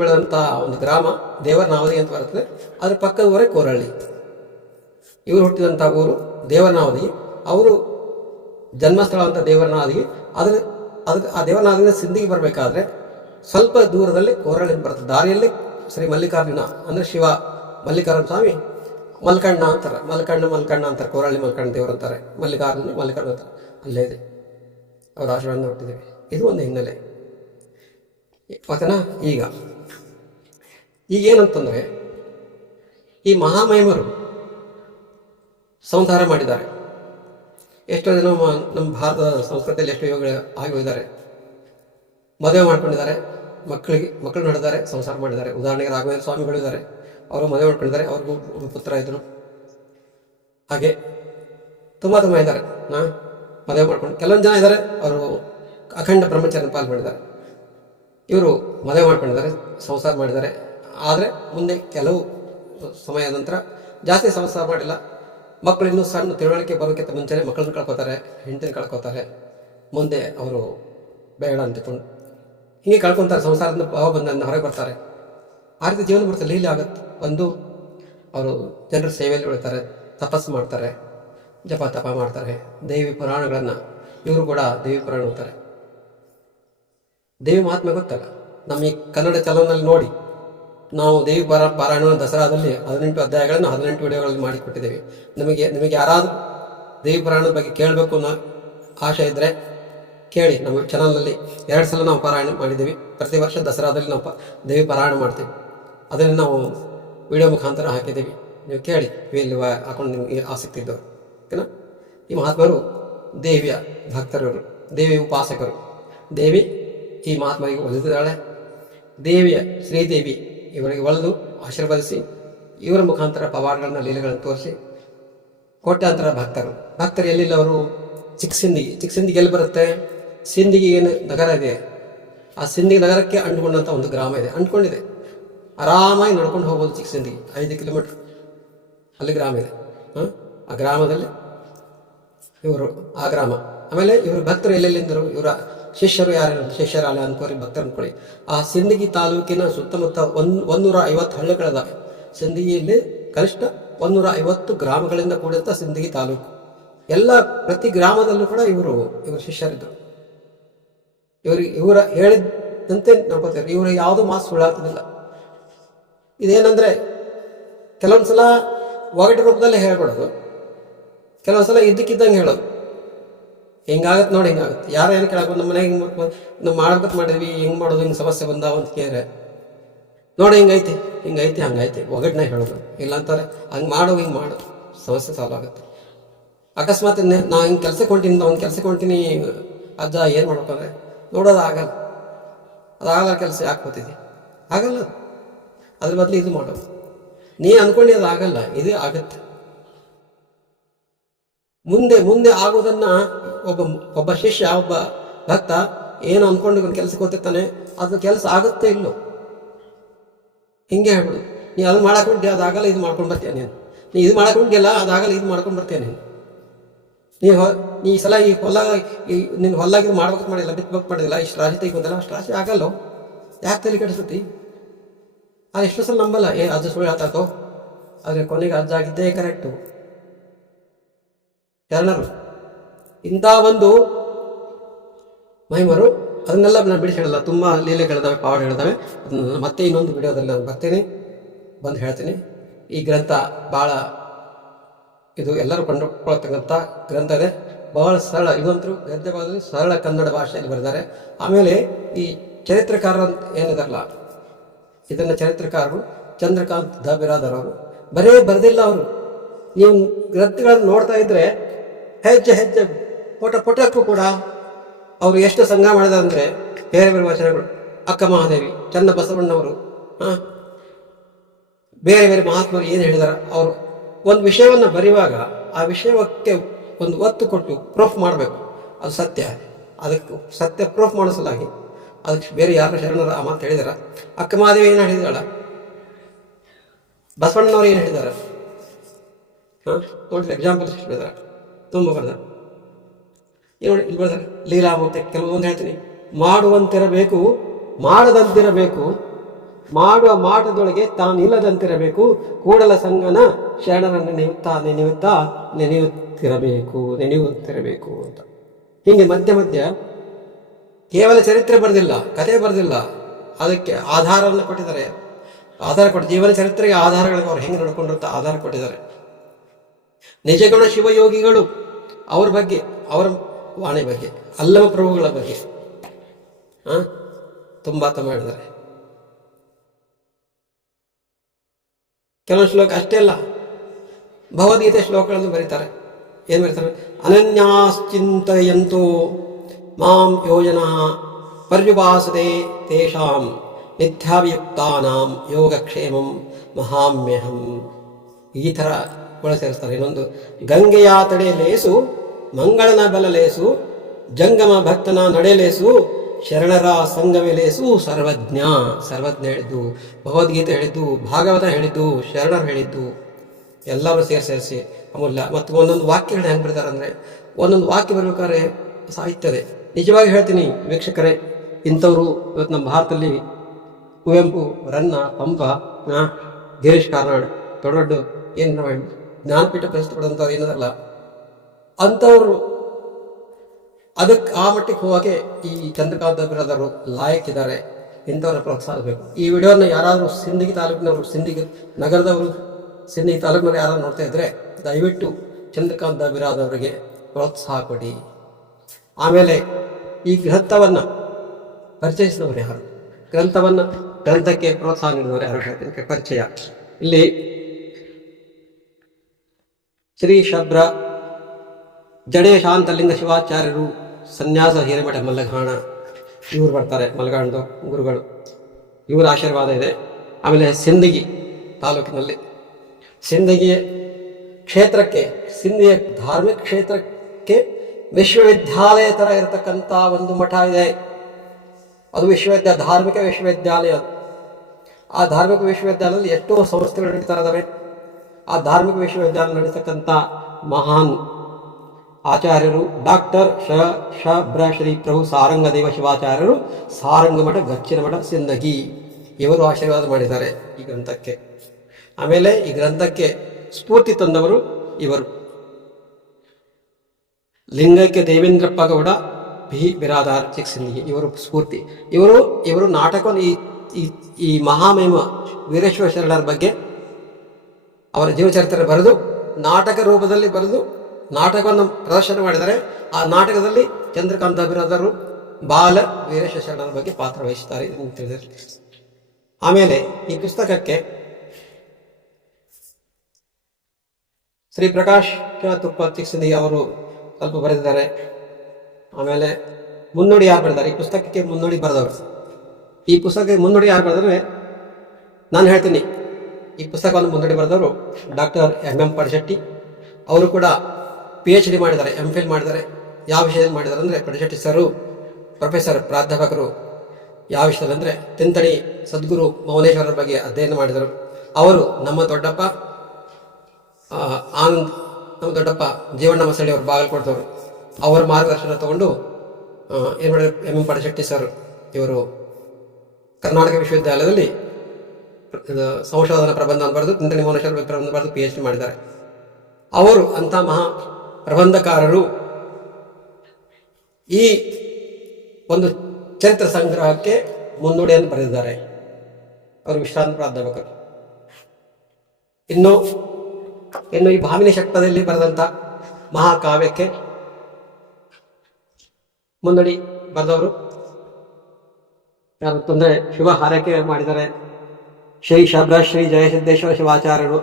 ಬೆಳೆದಂಥ ಒಂದು ಗ್ರಾಮ ದೇವರನಾವದಿ ಅಂತ ಬರ್ತದೆ. ಅದ್ರ ಪಕ್ಕದ ಊರೇ ಕೋರಳ್ಳಿ. ಇವರು ಹುಟ್ಟಿದಂಥ ಊರು ದೇವರನಾವದಿ. ಅವರು ಜನ್ಮಸ್ಥಳ ಅಂತ ದೇವರನಾವದಿಗೆ. ಅದಕ್ಕೆ ಆ ದೇವರನಾವದಿಯಿಂದ ಸಿಂಧಿಗೆ ಬರಬೇಕಾದ್ರೆ ಸ್ವಲ್ಪ ದೂರದಲ್ಲಿ ಕೋರಳ್ಳಿ ಬರ್ತದೆ. ದಾರಿಯಲ್ಲಿ ಶ್ರೀ ಮಲ್ಲಿಕಾರ್ಜುನ ಅಂದರೆ ಶಿವ ಮಲ್ಲಿಕಾರ್ಜುನ ಸ್ವಾಮಿ, ಮಲ್ಕಣ್ಣ ಅಂತಾರೆ, ಮಲ್ಕಣ್ಣ ಅಂತಾರೆ, ಕೋರಳ್ಳಿ ಮಲ್ಕಣ್ಣ ದೇವರು ಅಂತಾರೆ, ಮಲ್ಲಿಕಾರ್ಜುನ ಅಂತಾರೆ. ಅಲ್ಲೇ ಇದೆ, ಅವ್ರ ಆಶೀರ್ವಾದ ಹುಟ್ಟಿದ್ದೀವಿ. ಇದು ಒಂದು ಹಿನ್ನೆಲೆ. ಓಕೆನಾ? ಈಗೇನಂತಂದರೆ ಈ ಮಹಾಮಹಿಮರು ಸಂಸಾರ ಮಾಡಿದ್ದಾರೆ. ಎಷ್ಟೋ ಜನ ನಮ್ಮ ಭಾರತದ ಸಂಸ್ಕೃತಿಯಲ್ಲಿ ಎಷ್ಟೋ ಯೋಗ ಆಗಿ ಹೋಗಿದ್ದಾರೆ. ಮದುವೆ ಮಾಡ್ಕೊಂಡಿದ್ದಾರೆ, ಮಕ್ಕಳು ನಡೆದಾರೆ, ಸಂಸಾರ ಮಾಡಿದ್ದಾರೆ. ಉದಾಹರಣೆಗೆ ರಾಘವೇಂದ್ರ ಸ್ವಾಮಿಗಳಿದ್ದಾರೆ, ಅವರು ಮದುವೆ ಮಾಡ್ಕೊಂಡಿದ್ದಾರೆ, ಅವ್ರಿಗೂ ಒಬ್ಬ ಪುತ್ರ ಇದ್ದರು. ಹಾಗೆ ತುಂಬ ಇದ್ದಾರೆ. ಮದುವೆ ಮಾಡ್ಕೊಂಡು ಕೆಲವೊಂದು ಜನ ಇದ್ದಾರೆ, ಅವರು ಅಖಂಡ ಬ್ರಹ್ಮಚರ್ಯ ಪಾಲು ಮಾಡಿದ್ದಾರೆ. ಇವರು ಮದುವೆ ಮಾಡ್ಕೊಂಡಿದ್ದಾರೆ, ಸಂಸಾರ ಮಾಡಿದ್ದಾರೆ. ಆದರೆ ಮುಂದೆ ಕೆಲವು ಸಮಯದ ನಂತರ ಜಾಸ್ತಿ ಸಂಸಾರ ಮಾಡಿಲ್ಲ, ಮಕ್ಕಳು ಇನ್ನೂ ಸಣ್ಣ ತಿಳುವಳಿಕೆ ಬರೋಕ್ಕಿಂತ ಮುಂಚೆನೇ ಮಕ್ಕಳನ್ನ ಕಳ್ಕೊತಾರೆ, ಹೆಂಡತಿನ ಕಳ್ಕೊತಾರೆ. ಮುಂದೆ ಅವರು ಬೇಡ ಅಂತಿಕೊಂಡು ಹೀಗೆ ಕಳ್ಕೊತಾರೆ. ಸಂಸಾರದಿಂದ ಭಾವ ಬಂದ ಹೊರಗೆ ಬರ್ತಾರೆ. ಆ ರೀತಿ ಜೀವನ ಬರ್ತದೆ, ಲೀಲೆ ಆಗುತ್ತೆ. ಒಂದು ಅವರು ಜನರ ಸೇವೆಯಲ್ಲಿ ಉಳಿತಾರೆ, ತಪಸ್ಸು ಮಾಡ್ತಾರೆ, ಜಪ ತಪ ಮಾಡ್ತಾರೆ, ದೇವಿ ಪುರಾಣಗಳನ್ನು. ಇವರು ಕೂಡ ದೇವಿ ಪುರಾಣ ಓದ್ತಾರೆ. ದೇವಿ ಮಹಾತ್ಮೆ ಗೊತ್ತಲ್ಲ, ನಮ್ಮ ಈ ಕನ್ನಡ ಚಲನಲ್ಲಿ ನೋಡಿ, ನಾವು ದೇವಿ ಪಾರಾಯಣ ದಸರಾದಲ್ಲಿ 18 ಅಧ್ಯಾಯಗಳನ್ನು 18 ವಿಡಿಯೋಗಳಲ್ಲಿ ಮಾಡಿಕೊಟ್ಟಿದ್ದೇವೆ. ನಿಮಗೆ ಯಾರಾದರೂ ದೇವಿ ಪುರಾಣದ ಬಗ್ಗೆ ಕೇಳಬೇಕು ಅನ್ನೋ ಆಶೆ ಇದ್ದರೆ ಕೇಳಿ. ನಮ್ಮ ಚಾನಲ್ನಲ್ಲಿ 2 ಸಲ ನಾವು ಪಾರಾಯಣ ಮಾಡಿದ್ದೀವಿ. ಪ್ರತಿ ವರ್ಷ ದಸರಾದಲ್ಲಿ ನಾವು ದೇವಿ ಪಾರಾಯಣ ಮಾಡ್ತೀವಿ. ಅದನ್ನು ನಾವು ವಿಡಿಯೋ ಮುಖಾಂತರ ಹಾಕಿದ್ದೀವಿ, ನೀವು ಕೇಳಿ. ಇಲ್ಲಿ ಹಾಕೊಂಡು ನಿಮಗೆ ಆಸಕ್ತಿ ಇದ್ದವರು. ಓಕೆನಾ? ಈ ಮಹಾತ್ಮರು ದೇವಿಯ ಭಕ್ತರವರು, ದೇವಿಯ ಉಪಾಸಕರು. ದೇವಿ ಈ ಮಹಾತ್ಮರಿಗೆ ಒಲಿದಿದ್ದಾಳೆ. ದೇವಿಯ ಶ್ರೀದೇವಿ ಇವರಿಗೆ ಒಲಿದು ಆಶೀರ್ವದಿಸಿ, ಇವರ ಮುಖಾಂತರ ಪವಾಡಗಳನ್ನ ಲೀಲೆಗಳನ್ನು ತೋರಿಸಿ ಕೋಟ್ಯಾಂತರ ಭಕ್ತರು ಎಲ್ಲಿಲ್ಲ ಅವರು ಚಿಕ್ಕಸಿಂದಿಗೆ ಎಲ್ಲಿ ಬರುತ್ತೆ? ಸಿಂದಿಗೆ ಏನು ನಗರ ಇದೆ, ಆ ಸಿಂದಿಗೆ ನಗರಕ್ಕೆ ಅಂಟ್ಕೊಂಡಂಥ ಒಂದು ಗ್ರಾಮ ಇದೆ, ಅಂಟ್ಕೊಂಡಿದೆ. ಆರಾಮಾಗಿ ನಡ್ಕೊಂಡು ಹೋಗ್ಬೋದು. ಚಿಕ್ಕಸಿಂದಿಗೆ 5 ಕಿಲೋಮೀಟ್ರ್ ಅಲ್ಲಿ ಗ್ರಾಮ ಇದೆ. ಆ ಗ್ರಾಮದಲ್ಲಿ ಆ ಗ್ರಾಮ. ಆಮೇಲೆ ಇವರು ಭಕ್ತರು ಎಲ್ಲೆಲ್ಲಿಂದರು, ಇವರ ಶಿಷ್ಯರು ಯಾರು? ಶಿಷ್ಯರಾಲ ಅನ್ಕೋರಿ, ಭಕ್ತರು ಅನ್ಕೊಳ್ಳಿ. ಆ ಸಿಂದಗಿ ತಾಲೂಕಿನ ಸುತ್ತಮುತ್ತ 150 ಹಳ್ಳಿಗಳಿದಾವೆ. ಸಿಂದಗಿಯಲ್ಲಿ ಕನಿಷ್ಠ 150 ಗ್ರಾಮಗಳಿಂದ ಕೂಡಿದಂಥ ಸಿಂದಗಿ ತಾಲೂಕು. ಪ್ರತಿ ಗ್ರಾಮದಲ್ಲೂ ಕೂಡ ಇವರು ಶಿಷ್ಯರಿದ್ದರು. ಇವರ ಹೇಳಿದಂತೆ ನೋಡ್ಕೋತಾರೆ. ಇವರು ಯಾವುದೂ ಮಾತು ಸುಳ್ಳಾಗ್ತಿದ್ದಿಲ್ಲ. ಇದೇನಂದ್ರೆ ಕೆಲವೊಂದ್ಸಲ ಒಗಟು ರೂಪದಲ್ಲೇ ಹೇಳ್ಬಿಡೋದು, ಕೆಲವೊಂದ್ಸಲ ಇದ್ದಕ್ಕಿದ್ದಂಗೆ ಹೇಳೋದು. ಹಿಂಗಾಗತ್ತೆ ನೋಡಿ, ಹಿಂಗಾಗುತ್ತೆ. ಯಾರು ಏನು ಕೇಳಕ್ಕೆ ನಮ್ಮ ಮನೆಗೆ ನಾವು ಮಾಡ್ಬೇಕಂತ ಮಾಡಿದ್ವಿ, ಹಿಂಗೆ ಮಾಡೋದು, ಹಿಂಗೆ ಸಮಸ್ಯೆ ಬಂದಾವ ಅಂತ ಕೇಳಿದ್ರೆ ನೋಡಿ ಹಿಂಗೈತಿ ಹಂಗೈತಿ ಒಗಟನ್ನ ಹೇಳೋದು. ಇಲ್ಲ ಅಂತಾರೆ ಹಂಗೆ ಮಾಡು, ಹಿಂಗೆ ಮಾಡು, ಸಮಸ್ಯೆ ಸಾಲ್ವ್ ಆಗುತ್ತೆ. ಅಕಸ್ಮಾತ್ ನಾ ಹಿಂಗೆ ಕೆಲ್ಸಕ್ಕೆ ಹೊಂಟೀನಿ ಅಜ್ಜ ಏನು ಮಾಡ್ಬೇಕಂದ್ರೆ ನೋಡೋದು ಆಗಲ್ಲ. ಅದಾಗಲ್ಲ ಕೆಲಸ ಯಾಕೆ ಕೂತಿದ್ದಿ? ಆಗಲ್ಲ. ಅದ್ರ ಬದಲು ಇದು ಮಾಡೋದು. ನೀ ಅಂದ್ಕೊಂಡು ಅದು ಆಗಲ್ಲ, ಇದೇ ಆಗತ್ತೆ. ಮುಂದೆ ಆಗೋದನ್ನ ಒಬ್ಬ ಶಿಷ್ಯ, ಒಬ್ಬ ಭಕ್ತ ಏನು ಅಂದ್ಕೊಂಡು ಒಂದು ಕೆಲಸಕ್ಕೆ ಹೋಗ್ತಿರ್ತಾನೆ, ಅದು ಕೆಲಸ ಆಗುತ್ತೆ ಇಲ್ಲೋ ಹಿಂಗೆ ಹೇಳ್ಬಿಡು. ನೀ ಅದು ಮಾಡಾಕೊಂಡ್ಯ, ಅದಾಗಲ್ಲ, ಇದು ಮಾಡ್ಕೊಂಡು ಬರ್ತೀಯ ನೀನು. ನೀ ಇದು ಮಾಡಾಕೊಂಡಿಯಲ್ಲ, ಅದಾಗಲ್ಲ, ಇದು ಮಾಡ್ಕೊಂಡು ಬರ್ತೀಯ ನೀನು. ನೀ ಈ ಸಲ ಈ ನಿನ್ನ ಹೊಲ್ಲಾಗ ಇದು ಮಾಡ್ಬೇಕು ಮಾಡಿಲ್ಲ, ಬಿತ್ತಬೇಕು ಮಾಡಿಲ್ಲ, ಇಷ್ಟು ರಾಶಿ ತೆಗಿಬೋದಲ್ಲ, ಅಷ್ಟು ರಾಶಿ ಆಗಲ್ಲೋ, ಯಾಕೆ ತಲೆ ಕೆಡಿಸ್ತತಿ? ಅದು ಎಷ್ಟೋ ಸಲ ನಂಬಲ್ಲ, ಅಜ್ಜ ಸುಳ್ಳು ಹೇಳ್ತಾಕೋ. ಆದರೆ ಕೊನೆಗೆ ಅಜ್ಜ ಆಗಿದ್ದೇ ಕರೆಕ್ಟು. ಶರಣರು ಇಂಥ ಒಂದು ಮಹಿಮರು, ಅದನ್ನೆಲ್ಲ ನಾನು ಬಿಡಿಸಿ ಹೇಳಲ್ಲ. ತುಂಬ ಲೀಲೆಗಳಿದಾವೆ, ಪಾವಡ ಹೇಳಿದಾವೆ. ಅದನ್ನು ಮತ್ತೆ ಇನ್ನೊಂದು ವಿಡಿಯೋದಲ್ಲಿ ನಾನು ಬರ್ತೀನಿ, ಬಂದು ಹೇಳ್ತೀನಿ. ಈ ಗ್ರಂಥ ಭಾಳ ಇದು ಎಲ್ಲರೂ ಕೊಂಡುಕೊಳ್ತಕ್ಕಂಥ ಗ್ರಂಥ ಇದೆ. ಬಹಳ ಸರಳ, ಇವಂತರೂ ಗದ್ಯ ಭಾಗದಲ್ಲಿ ಸರಳ ಕನ್ನಡ ಭಾಷೆಯಲ್ಲಿ ಬರೆದಿದ್ದಾರೆ. ಆಮೇಲೆ ಈ ಚರಿತ್ರಕಾರರು ಅಂತ ಏನಿದಾರಲ್ಲ, ಇದನ್ನು ಚರಿತ್ರಕಾರರು ಚಂದ್ರಕಾಂತ್ ದ ಬಿರಾದರ್ ಅವರು ಬರೇ ಬರೆದಿಲ್ಲ. ಅವರು ನೀವು ಗ್ರಂಥಗಳನ್ನು ನೋಡ್ತಾ ಇದ್ರೆ ಹೆಜ್ಜೆ ಪುಟಕ್ಕೂ ಕೂಡ ಅವರು ಎಷ್ಟು ಸಂಗ್ರಹ ಮಾಡಿದಾರೆ ಅಂದರೆ ಬೇರೆ ಬೇರೆ ವಚನಗಳು ಅಕ್ಕ ಮಹಾದೇವಿ, ಚನ್ನ ಬಸವಣ್ಣವರು, ಬೇರೆ ಬೇರೆ ಮಹಾತ್ಮರು ಏನು ಹೇಳಿದಾರೆ, ಅವರು ಒಂದು ವಿಷಯವನ್ನು ಬರೆಯುವಾಗ ಆ ವಿಷಯಕ್ಕೆ ಒಂದು ಒತ್ತು ಕೊಟ್ಟು ಪ್ರೂಫ್ ಮಾಡಬೇಕು, ಅದು ಸತ್ಯ. ಅದಕ್ಕೆ ಸತ್ಯ ಪ್ರೂಫ್ ಮಾಡಿಸಲಾಗಿ ಅದಕ್ಕೆ ಬೇರೆ ಯಾರು ಶರಣರು ಆ ಮಾತು ಹೇಳಿದಾರ. ಅಕ್ಕ ಮಹಾದೇವಿ ಏನು ಹೇಳಿದಾಳ, ಬಸವಣ್ಣನವ್ರು ಏನು ಹೇಳಿದಾರೆ, ನೋಡಿದ್ರೆ ಎಕ್ಸಾಂಪಲ್ ಹೇಳಿದಾರೆ, ತುಂಬ ಬರ್ದ. ನೋಡಿ ಇಲ್ಲಿ ಬರ್ತಾರೆ ಲೀಲಾಮೂರ್ತಿ. ಕೆಲವೊಂದು ಹೇಳ್ತೀನಿ, ಮಾಡುವಂತಿರಬೇಕು ಮಾಡದಂತಿರಬೇಕು, ಮಾಡುವ ಮಾಟದೊಳಗೆ ತಾನಿಲ್ಲದಂತಿರಬೇಕು, ಕೂಡಲ ಸಂಗನ ಶರಣರನ್ನು ನೆನೆಯುತ್ತಿರಬೇಕು ಅಂತ. ಹೀಗೆ ಮಧ್ಯ ಮಧ್ಯ ಕೇವಲ ಚರಿತ್ರೆ ಬರೆದಿಲ್ಲ, ಕಥೆ ಬರೆದಿಲ್ಲ, ಅದಕ್ಕೆ ಆಧಾರವನ್ನು ಕೊಟ್ಟಿದ್ದಾರೆ. ಆಧಾರ ಕೊಟ್ಟು ಜೀವನ ಚರಿತ್ರೆಗೆ ಆಧಾರಗಳಿಗೆ ಅವ್ರು ಹೆಂಗೆ ನಡ್ಕೊಂಡಿರುತ್ತ ಆಧಾರ ಕೊಟ್ಟಿದ್ದಾರೆ. ನಿಜಗುಣ ಶಿವಯೋಗಿಗಳು ಅವ್ರ ಬಗ್ಗೆ, ಅವರ ವಾಣಿ ಬಗ್ಗೆ, ಅಲ್ಲಮ ಪ್ರಭುಗಳ ಬಗ್ಗೆ ತುಂಬ ಮಾಡಿದ್ದಾರೆ. ಕೆಲವೊಂದು ಶ್ಲೋಕ ಅಷ್ಟೇ ಅಲ್ಲ, ಭಗವದ್ಗೀತೆ ಶ್ಲೋಕಗಳನ್ನು ಬರೀತಾರೆ. ಏನು ಬರೀತಾರೆ, ಅನನ್ಯಾಶ್ಚಿಂತಯಂತೋ ಮಾಂ ಯೋಜನಾ ಪರ್ಯುಪಾಸತೆ ತೇಷಾಂ ನಿತ್ಯಾಭಿಯುಕ್ತಾನಾಂ ಯೋಗಕ್ಷೇಮಂ ಮಹಾಮ್ಯಹಂ. ಈ ಥರ ಸೇರಿಸ್ತಾರೆ. ಇನ್ನೊಂದು, ಗಂಗೆಯ ತಡೆಲೇಸು ಮಂಗಳನ ಬಲಲೇಸು, ಜಂಗಮ ಭಕ್ತನ ನಡೆಲೇಸು, ಶರಣರ ಸಂಗಮೇಲೇಸು, ಸರ್ವಜ್ಞ ಹೇಳಿದ್ದು, ಭಗವದ್ಗೀತೆ ಹೇಳಿದ್ದು, ಭಾಗವತ ಹೇಳಿದ್ದು, ಶರಣರು ಹೇಳಿದ್ದು ಎಲ್ಲರೂ ಸೇರಿಸಿ ಅಮೂಲ್ಯ. ಮತ್ತು ಒಂದೊಂದು ವಾಕ್ಯಗಳು ಹೆಂಗೆ ಬರೀತಾರೆ ಅಂದರೆ, ಒಂದೊಂದು ವಾಕ್ಯ ಬರಬೇಕಾದ್ರೆ ಸಾಹಿತ್ಯದೆ. ನಿಜವಾಗಿ ಹೇಳ್ತೀನಿ ವೀಕ್ಷಕರೇ, ಇಂಥವರು ಇವತ್ತು ನಮ್ಮ ಭಾರತದಲ್ಲಿ ಕುವೆಂಪು, ರನ್ನ, ಪಂಪ, ಗಿರೀಶ್ ಕಾರ್ನಾಡ್, ದೊಡ್ಡ ಏನು ಜ್ಞಾನಪೀಠ ಪ್ರಶಸ್ತಿ ಪಡೆದಂಥವ್ರು ಏನದಲ್ಲ, ಅಂಥವ್ರು ಅದಕ್ಕೆ ಆ ಮಟ್ಟಿಗೆ ಹೋಗೋಕೆ ಈ ಚಂದ್ರಕಾಂತ ಬಿರಾದವರು ಲಾಯಕ್ಕಿದ್ದಾರೆ. ಇಂಥವ್ರ ಪ್ರೋತ್ಸಾಹಿಸಬೇಕು. ಈ ವಿಡಿಯೋನ ಯಾರಾದರೂ ಸಿಂದಗಿ ತಾಲೂಕಿನವರು, ಸಿಂದಗಿ ನಗರದವರು, ಸಿಂದಗಿ ತಾಲೂಕಿನವರು ಯಾರು ನೋಡ್ತಾ ಇದ್ದರೆ ದಯವಿಟ್ಟು ಚಂದ್ರಕಾಂತ ಬಿರಾದವರಿಗೆ ಪ್ರೋತ್ಸಾಹ ಕೊಡಿ. ಆಮೇಲೆ ಈ ಗ್ರಂಥವನ್ನು ಪರಿಚಯಿಸಿದವರು ಯಾರು, ಗ್ರಂಥಕ್ಕೆ ಪ್ರೋತ್ಸಾಹ ನೀಡಿದವರು ಯಾರು ಹೇಳ್ತೀನಿ ಪರಿಚಯ. ಇಲ್ಲಿ ಶ್ರೀ ಶಬ್ರ ಜಡೇ ಶಾಂತಲಿಂಗ ಶಿವಾಚಾರ್ಯರು, ಸನ್ಯಾಸ ಹಿರೇಮಠ ಮಲ್ಲಘಾಣ, ಇವರು ಬರ್ತಾರೆ, ಮಲ್ಲಘಾಣದ ಗುರುಗಳು, ಇವರ ಆಶೀರ್ವಾದ ಇದೆ. ಆಮೇಲೆ ಸಿಂದಗಿ ತಾಲೂಕಿನಲ್ಲಿ ಸಿಂದಗಿ ಕ್ಷೇತ್ರಕ್ಕೆ, ಸಿಂಧಿಯ ಧಾರ್ಮಿಕ ಕ್ಷೇತ್ರಕ್ಕೆ ವಿಶ್ವವಿದ್ಯಾಲಯ ಥರ ಇರತಕ್ಕಂಥ ಒಂದು ಮಠ ಇದೆ. ಅದು ಧಾರ್ಮಿಕ ವಿಶ್ವವಿದ್ಯಾಲಯ. ಆ ಧಾರ್ಮಿಕ ವಿಶ್ವವಿದ್ಯಾಲಯದಲ್ಲಿ ಎಷ್ಟೋ ಸಂಸ್ಥೆಗಳು ನಡೀತಾ ಇದ್ದಾವೆ. ಆ ಧಾರ್ಮಿಕ ವಿಶ್ವವಿದ್ಯಾಲಯ ನಡೀತಕ್ಕಂಥ ಮಹಾನ್ ಆಚಾರ್ಯರು ಡಾಕ್ಟರ್ ಶ್ರೀ ಪ್ರಭು ಸಾರಂಗದೇವ ಶಿವಾಚಾರ್ಯರು, ಸಾರಂಗ ಮಠ, ಗಚ್ಚಿನ ಮಠ, ಸಿಂದಗಿ, ಇವರು ಆಶೀರ್ವಾದ ಮಾಡಿದ್ದಾರೆ ಈ ಗ್ರಂಥಕ್ಕೆ. ಆಮೇಲೆ ಈ ಗ್ರಂಥಕ್ಕೆ ಸ್ಫೂರ್ತಿ ತಂದವರು ಇವರು, ಲಿಂಗೈಕ್ಯ ದೇವೇಂದ್ರಪ್ಪ ಗೌಡ, ಬಿರಾದಾರ್, ಸಿಂದಗಿ, ಇವರು ಸ್ಫೂರ್ತಿ. ಇವರು ನಾಟಕವನ್ನು ಈ ಮಹಾಮಹಿಮ ವೀರೇಶ್ವರ ಶರಣರ ಬಗ್ಗೆ ಅವರ ಜೀವಚರಿತ್ರೆ ಬರೆದು ನಾಟಕ ರೂಪದಲ್ಲಿ ಬರೆದು ನಾಟಕವನ್ನು ಪ್ರದರ್ಶನ ಮಾಡಿದ್ದಾರೆ. ಆ ನಾಟಕದಲ್ಲಿ ಚಂದ್ರಕಾಂತ ಬಿರಾದರು ಬಾಲ ವೀರೇಶ್ವರ ಶರಣರ ಬಗ್ಗೆ ಪಾತ್ರ ವಹಿಸುತ್ತಾರೆ ಎಂದು ತಿಳಿದರೆ. ಆಮೇಲೆ ಈ ಪುಸ್ತಕಕ್ಕೆ ಶ್ರೀ ಪ್ರಕಾಶ್ ತುಪ್ಪತ್ತಿ ಸಿಂಧಿ ಅವರು ಸ್ವಲ್ಪ ಬರೆದಿದ್ದಾರೆ. ಆಮೇಲೆ ಮುನ್ನುಡಿ ಯಾರು ಬರೆದಿದ್ದಾರೆ, ಈ ಪುಸ್ತಕಕ್ಕೆ ಮುನ್ನುಡಿ ಬರೆದವರು, ಈ ಪುಸ್ತಕಕ್ಕೆ ಮುನ್ನುಡಿ ಯಾರು ಬರೆದರೆ ನಾನು ಹೇಳ್ತೀನಿ. ಈ ಪುಸ್ತಕವನ್ನು ಮುನ್ನುಡಿ ಬರೆದವರು ಡಾಕ್ಟರ್ ಎಂ ಪಡಶೆಟ್ಟಿ. ಅವರು ಕೂಡ PhD ಮಾಡಿದ್ದಾರೆ, MPhil ಮಾಡಿದ್ದಾರೆ. ಯಾವ ವಿಷಯದಲ್ಲಿ ಮಾಡಿದ್ದಾರೆ ಅಂದರೆ, ಪಡಶೆಟ್ಟಿ ಸರು ಪ್ರೊಫೆಸರ್, ಪ್ರಾಧ್ಯಾಪಕರು. ಯಾವ ವಿಷಯದಲ್ಲಿ ಅಂದರೆ ತಿಂತಣಿ ಸದ್ಗುರು ಮೌನೇಶ್ವರರ ಬಗ್ಗೆ ಅಧ್ಯಯನ ಮಾಡಿದರು. ಅವರು ನಮ್ಮ ದೊಡ್ಡಪ್ಪ ಜೀವಣ್ಣ ಮಸಳಿ ಅವರು, ಬಾಗಲಕೋಟದವರು. ಅವರ ಮಾರ್ಗದರ್ಶನ ತಗೊಂಡು ಏನು ಮಾಡಿದ್ರು ಎಂ ಪಡಶೆಟ್ಟಿ ಸರ್. ಇವರು ಕರ್ನಾಟಕ ವಿಶ್ವವಿದ್ಯಾಲಯದಲ್ಲಿ ಸಂಶೋಧನಾ ಪ್ರಬಂಧವನ್ನು ಬರೆದು, ತಿಂತಣಿ ಮೌನೇಶ್ವರ ಪ್ರಬಂಧ ಬರೆದು PhD ಮಾಡಿದ್ದಾರೆ. ಅವರು ಅಂಥ ಮಹಾ ಪ್ರಬಂಧಕಾರರು ಈ ಒಂದು ಚರಿತ್ರ ಸಂಗ್ರಹಕ್ಕೆ ಮುನ್ನುಡಿಯನ್ನು ಬರೆದಿದ್ದಾರೆ. ಅವರು ವಿಶ್ರಾಂತ ಪ್ರಾಧ್ಯಾಪಕರು. ಇನ್ನು ಈ ಭಾಮಿನಿ ಷಟ್ಪದಿಯಲ್ಲಿ ಬರೆದಂಥ ಮಹಾಕಾವ್ಯಕ್ಕೆ ಮುನ್ನುಡಿ ಬರೆದವರು ಯಾರು ತೊಂದರೆ ಶಿವ ಹಾರೈಕೆ ಮಾಡಿದ್ದಾರೆ. ಶ್ರೀ ಶ್ರೀ ಜಯಸಿದ್ದೇಶ್ವರ ಶಿವಾಚಾರ್ಯರು,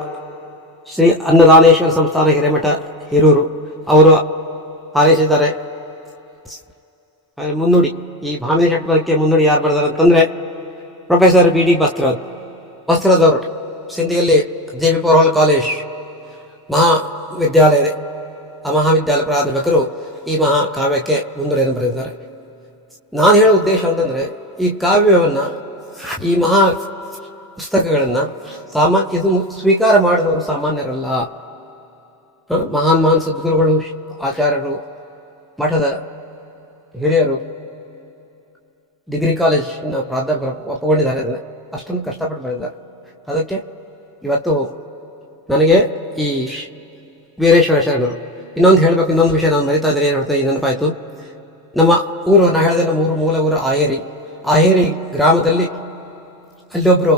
ಶ್ರೀ ಅನ್ನದಾನೇಶ್ವರ ಸಂಸ್ಥಾನ ಹಿರೇಮಠ ಹಿರೂರು ಅವರು ಹಾರೈಸಿದ್ದಾರೆ. ಮುನ್ನುಡಿ, ಈ ಭಾಮಿನಿ ಷಟ್ಪದಿಕ್ಕೆ ಮುನ್ನುಡಿ ಯಾರು ಬರ್ದಾರೆ ಅಂತಂದರೆ ಪ್ರೊಫೆಸರ್ ಬಿ ಡಿ ಬಸ್ತ್ರದ್ ಅವರು. ಸಿಂಧಿಯಲ್ಲಿ ಜೆ ಬಿ ಪೋರ್ವಾಲ್ ಕಾಲೇಜ್ ಮಹಾವಿದ್ಯಾಲಯ ಇದೆ. ಆ ಮಹಾವಿದ್ಯಾಲಯ ಪ್ರಾಧ್ಯಾಪಕರು ಈ ಮಹಾಕಾವ್ಯಕ್ಕೆ ಮುನ್ನುಡಿಯನ್ನು ಬರೆದಿದ್ದಾರೆ. ನಾನು ಹೇಳೋ ಉದ್ದೇಶ ಅಂತಂದರೆ, ಈ ಕಾವ್ಯವನ್ನು, ಈ ಮಹಾ ಪುಸ್ತಕಗಳನ್ನು ಇದು ಸ್ವೀಕಾರ ಮಾಡಿದವರು ಸಾಮಾನ್ಯರಲ್ಲ. ಮಹಾನ್ ಸದ್ಗುರುಗಳು, ಆಚಾರ್ಯರು, ಮಠದ ಹಿರಿಯರು, ಡಿಗ್ರಿ ಕಾಲೇಜಿನ ಪ್ರಾಧ್ಯಾಪಕರು ಒಪ್ಪಿಕೊಂಡಿದ್ದಾರೆ. ಅದನ್ನು ಅಷ್ಟೊಂದು ಕಷ್ಟಪಟ್ಟು ಬರೆದಿದ್ದಾರೆ. ಅದಕ್ಕೆ ಇವತ್ತು ನನಗೆ ಈ ವೀರೇಶ್ವರ ಶರಣರು ಇನ್ನೊಂದು ಹೇಳಬೇಕು. ಇನ್ನೊಂದು ವಿಷಯ ನಾನು ಮರಿತಾ ಇದ್ದೀನಿ, ಏನು ಹೇಳ್ತಾ ನೆನಪಾಯಿತು. ನಮ್ಮ ಊರು, ನಾನು ಹೇಳಿದೆ ನಮ್ಮ ಮೂಲ ಊರು ಆಹೇರಿ ಗ್ರಾಮದಲ್ಲಿ ಅಲ್ಲೊಬ್ಬರು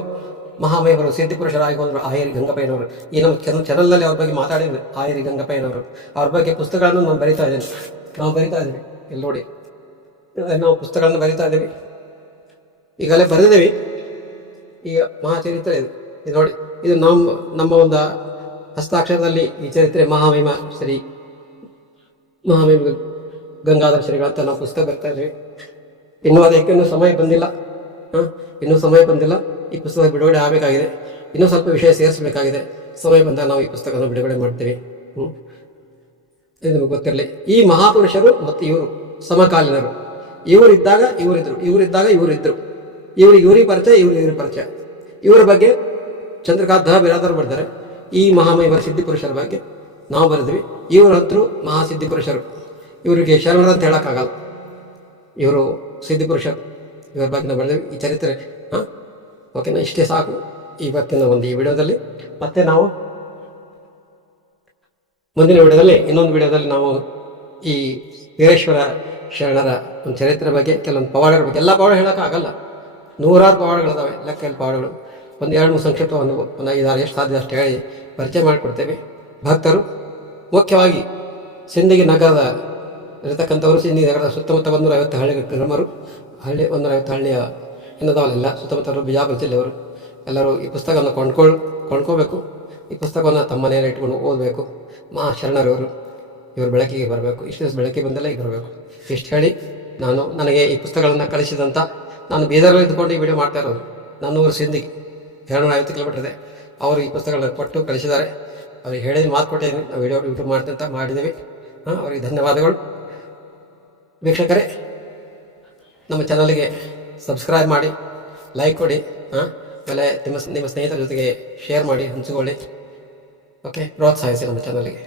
ಮಹಾಮಹಿಮರು ಸಿದ್ಧಿಪುರುಷರಾಗಿ ಹೋದರು, ಆಹೇರಿ ಗಂಗಪ್ಪಯ್ಯನವರು. ಈ ನಮ್ಮ ಚಾನಲ್ನಲ್ಲಿ ಅವ್ರ ಬಗ್ಗೆ ಮಾತಾಡಿದ್ವಿ, ಆಹೇರಿ ಗಂಗಪ್ಪಯ್ಯನವರು. ಅವ್ರ ಬಗ್ಗೆ ಪುಸ್ತಕಗಳನ್ನು ನಾವು ಬರಿತಾ ಇದ್ದೀವಿ ಇಲ್ಲಿ ನೋಡಿ. ನಾವು ಪುಸ್ತಕಗಳನ್ನು ಬರಿತಾ ಇದ್ದೀವಿ, ಈಗಲೇ ಬರೆದಿದ್ದೀವಿ. ಈಗ ಮಹಾಚರಿತ್ರೆ ಇದು ನೋಡಿ. ಇದು ನಮ್ಮ ಒಂದು ಹಸ್ತಾಕ್ಷರದಲ್ಲಿ ಈ ಚರಿತ್ರೆ ಮಹಾಮಹಿಮ ಗಂಗಾಧರ ಶ್ರೀಗಳಂತ ನಾವು ಪುಸ್ತಕ ಬರ್ತಾ ಇದ್ದೀವಿ. ಇನ್ನೂ ಅದಕ್ಕೆ ಸಮಯ ಬಂದಿಲ್ಲ. ಸಮಯ ಬಂದಿಲ್ಲ. ಈ ಪುಸ್ತಕ ಬಿಡುಗಡೆ ಆಗಬೇಕಾಗಿದೆ. ಇನ್ನೂ ಸ್ವಲ್ಪ ವಿಷಯ ಸೇರಿಸಬೇಕಾಗಿದೆ. ಸಮಯ ಬಂದಾಗ ನಾವು ಈ ಪುಸ್ತಕವನ್ನು ಬಿಡುಗಡೆ ಮಾಡ್ತೀವಿ. ಇದು ನಿಮಗೆ ಗೊತ್ತಿರಲಿ. ಈ ಮಹಾಪುರುಷರು ಮತ್ತು ಇವರು ಸಮಕಾಲೀನರು. ಇವರಿದ್ದಾಗ ಇವರಿದ್ದರು. ಇವರಿಗೆ ಪರಿಚಯ, ಇವ್ರಿಗೆ ಪರಿಚಯ. ಇವರ ಬಗ್ಗೆ ಚಂದ್ರಕಾಂತ ಬಿರಾದರ್ ಬರೆದಾರೆ. ಈ ಮಹಾಮಹಿಮರ ಸಿದ್ಧಿಪುರುಷರ ಬಗ್ಗೆ ನಾವು ಬರೆದ್ವಿ. ಇವರಂತರೂ ಮಹಾಸಿದ್ಧಿಪುರುಷರು. ಇವರಿಗೆ ಶರಣರು ಅಂತ ಹೇಳೋಕ್ಕಾಗಲ್ಲ, ಇವರು ಸಿದ್ಧಿಪುರುಷರು. ಇವರ ಬಗ್ಗೆ ನಾವು ಬರೆದ್ವಿ ಈ ಚರಿತ್ರೆ. ಓಕೆನಾ? ಇಷ್ಟೇ ಸಾಕು ಇವತ್ತಿನ ಈ ವಿಡಿಯೋದಲ್ಲಿ. ಮತ್ತೆ ನಾವು ಮುಂದಿನ ವಿಡಿಯೋದಲ್ಲಿ, ಇನ್ನೊಂದು ವಿಡಿಯೋದಲ್ಲಿ ನಾವು ಈ ವೀರೇಶ್ವರ ಶರಣರ ಒಂದು ಚರಿತ್ರೆ ಬಗ್ಗೆ, ಕೆಲವೊಂದು ಪವಾಡಗಳ ಬಗ್ಗೆ, ಎಲ್ಲ ಪವಾಡ ಹೇಳೋಕ್ಕಾಗಲ್ಲ, ನೂರಾರು ಪವಾಡಗಳಿದ್ದಾವೆ, ಲೆಕ್ಕಲ್ಲಿ ಪವಾಡಗಳು. ಒಂದು 2-3 ಸಂಕ್ಷಿಪ್ತ, ಒಂದು 5-6 ಎಷ್ಟು ಸಾಧ್ಯ ಅಷ್ಟು ಹೇಳಿ ಪರಿಚಯ ಮಾಡಿಕೊಡ್ತೇವೆ. ಭಕ್ತರು ಮುಖ್ಯವಾಗಿ ಸಿಂದಗಿ ನಗರದ ಇರತಕ್ಕಂಥವರು, ಸಿಂದಗಿ ನಗರದ ಸುತ್ತಮುತ್ತ 150 ಹಳ್ಳಿಗಳ ಗ್ರಾಮರು, 150 ಹಳ್ಳಿಯ ಏನದಾವಲ್ಲ ಸುತ್ತಮುತ್ತ ಬಿಜಾಪುರ ಜಿಲ್ಲೆಯವರು ಎಲ್ಲರೂ ಈ ಪುಸ್ತಕವನ್ನು ಕೊಂಡ್ಕೋಬೇಕು. ಈ ಪುಸ್ತಕವನ್ನು ತಮ್ಮ ಮನೆಯಲ್ಲಿ ಇಟ್ಕೊಂಡು ಓದಬೇಕು. ಶರಣರವರು ಇವರು ಬೆಳಕಿಗೆ ಬರಬೇಕು. ಇಷ್ಟು ದಿವಸ ಬೆಳಕಿಗೆ ಬಂದಲ್ಲ ಈಗ ಬರಬೇಕು. ಇಷ್ಟು ಹೇಳಿ ನನಗೆ ಈ ಪುಸ್ತಕಗಳನ್ನು ಕಳಿಸಿದಂಥ, ನಾನು ಬೀದರಲ್ಲಿ ಇದ್ದುಕೊಂಡು ಈ ವಿಡಿಯೋ ಮಾಡ್ತಾ ಇರೋದು. ನನ್ನ ಊರು ಸಿಂದಗಿ 250 ಕಿಲೋಮೀಟರ್ ಇದೆ. ಅವರು ಈ ಪುಸ್ತಕಗಳನ್ನು ಕೊಟ್ಟು ಕಳಿಸಿದ್ದಾರೆ. ಅವ್ರಿಗೆ ಹೇಳಿದ ಮಾತು ಕೊಟ್ಟಿದ್ದೀನಿ, ನಾವು ಯೂಟ್ಯೂಬ್ ಮಾಡ್ತಂತ ಮಾಡಿದ್ದೀವಿ. ಅವರಿಗೆ ಧನ್ಯವಾದಗಳು. ವೀಕ್ಷಕರೇ, ನಮ್ಮ ಚಾನಲ್ಗೆ ಸಬ್ಸ್ಕ್ರೈಬ್ ಮಾಡಿ, ಲೈಕ್ ಕೊಡಿ. ಆಮೇಲೆ ನಿಮ್ಮ ಸ್ನೇಹಿತರ ಜೊತೆಗೆ ಶೇರ್ ಮಾಡಿ, ಹಂಚಿಕೊಳ್ಳಿ. ಓಕೆ, ಪ್ರೋತ್ಸಾಹಿಸಿ ನಮ್ಮ ಚಾನಲ್ಗೆ.